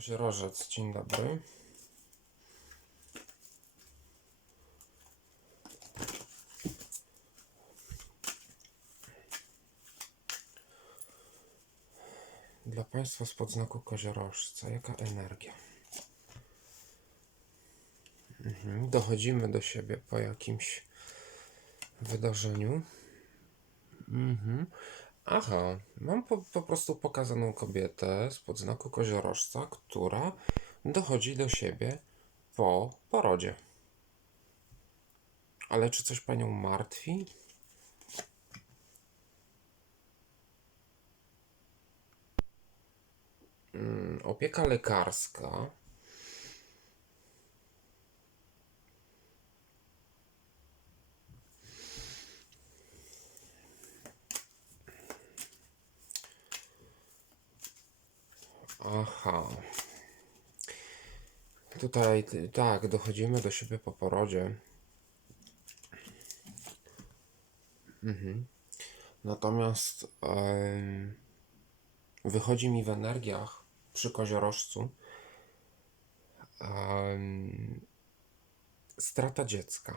Koziorożec, dzień dobry. Dla Państwa spod znaku koziorożca, jaka energia? Mhm. Dochodzimy do siebie po jakimś wydarzeniu. Mhm. Aha, mam po, po prostu pokazaną kobietę spod znaku koziorożca, która dochodzi do siebie po porodzie. Ale czy coś panią martwi? Mm, Opieka lekarska. Aha. Tutaj, tak, dochodzimy do siebie po porodzie. Mhm. Natomiast em, wychodzi mi w energiach przy koziorożcu em, strata dziecka.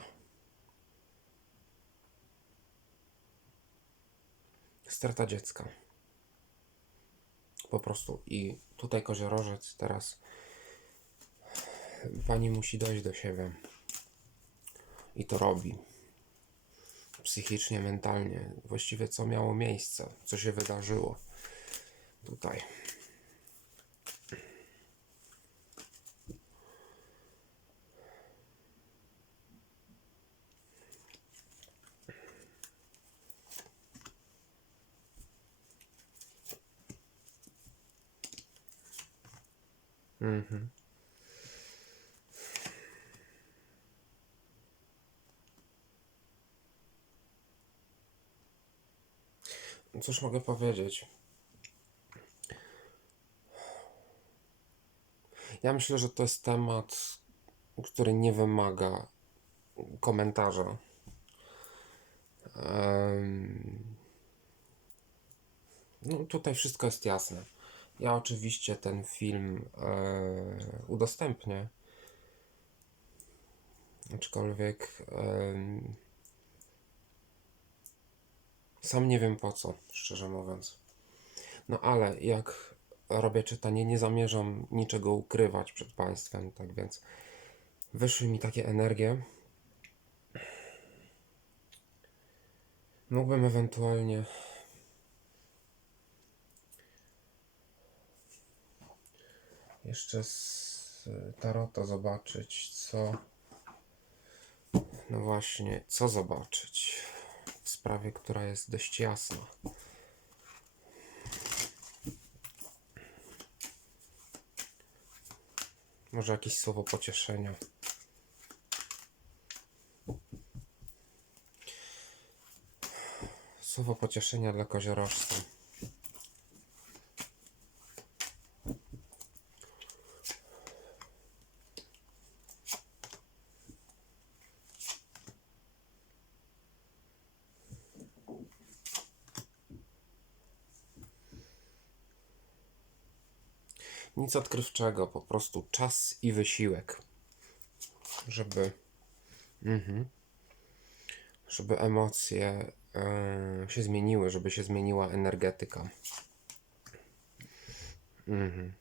Strata dziecka. Po prostu. I tutaj koziorożec teraz pani musi dojść do siebie. I to robi. Psychicznie, mentalnie. Właściwie co miało miejsce, co się wydarzyło tutaj. Mhm. Cóż mogę powiedzieć? Ja myślę, że to jest temat, który nie wymaga komentarza. Em, No, tutaj wszystko jest jasne. Ja oczywiście ten film e, udostępnię. Aczkolwiek em, sam nie wiem po co, szczerze mówiąc. No ale jak robię czytanie, nie zamierzam niczego ukrywać przed Państwem, tak więc wyszły mi takie energie. Mógłbym ewentualnie jeszcze z Tarota zobaczyć, co. No właśnie, co zobaczyć w sprawie, która jest dość jasna. Może jakieś słowo pocieszenia. Słowo pocieszenia dla koziorożca. Nic odkrywczego, po prostu czas i wysiłek, żeby, mhm, żeby emocje e, się zmieniły, żeby się zmieniła energetyka. Mhm.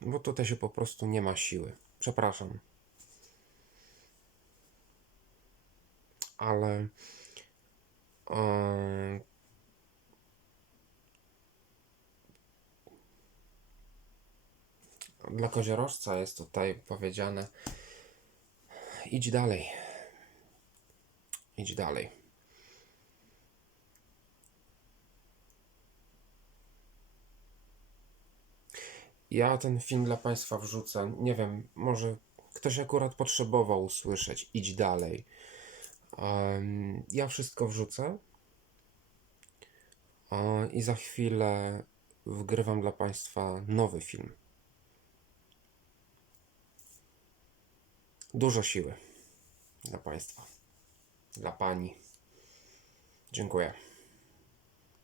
Bo tutaj się po prostu nie ma siły. Przepraszam. Ale e, Dla koziorożca jest tutaj powiedziane: idź dalej. Idź dalej. Ja ten film dla Państwa wrzucę. Nie wiem, może ktoś akurat potrzebował usłyszeć: idź dalej. Em, ja wszystko wrzucę. I za chwilę wgrywam dla Państwa nowy film. Dużo siły dla Państwa, dla Pani. Dziękuję.